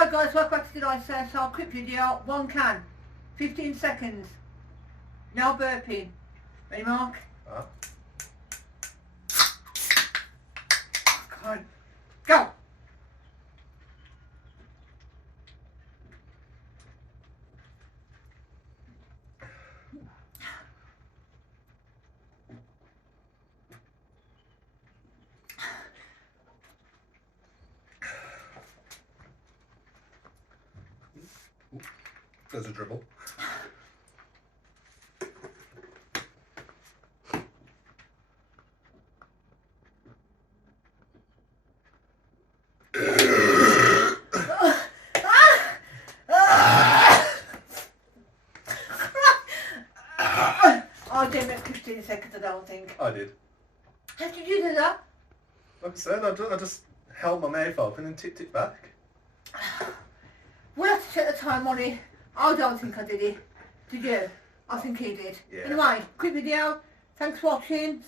Hi guys, welcome back to the lifestyle quick video. 1 can, 15 seconds. Now burping. Ready, Mark? Come on. Go! There's a dribble. I did it 15 seconds, I don't think. I did. How did you do that? Like I said, I just held my mouth open and tipped it back. We'll have to check the time on it. I don't think I did it. Did you? I think he did. Yeah. Anyway, quick video. Thanks for watching.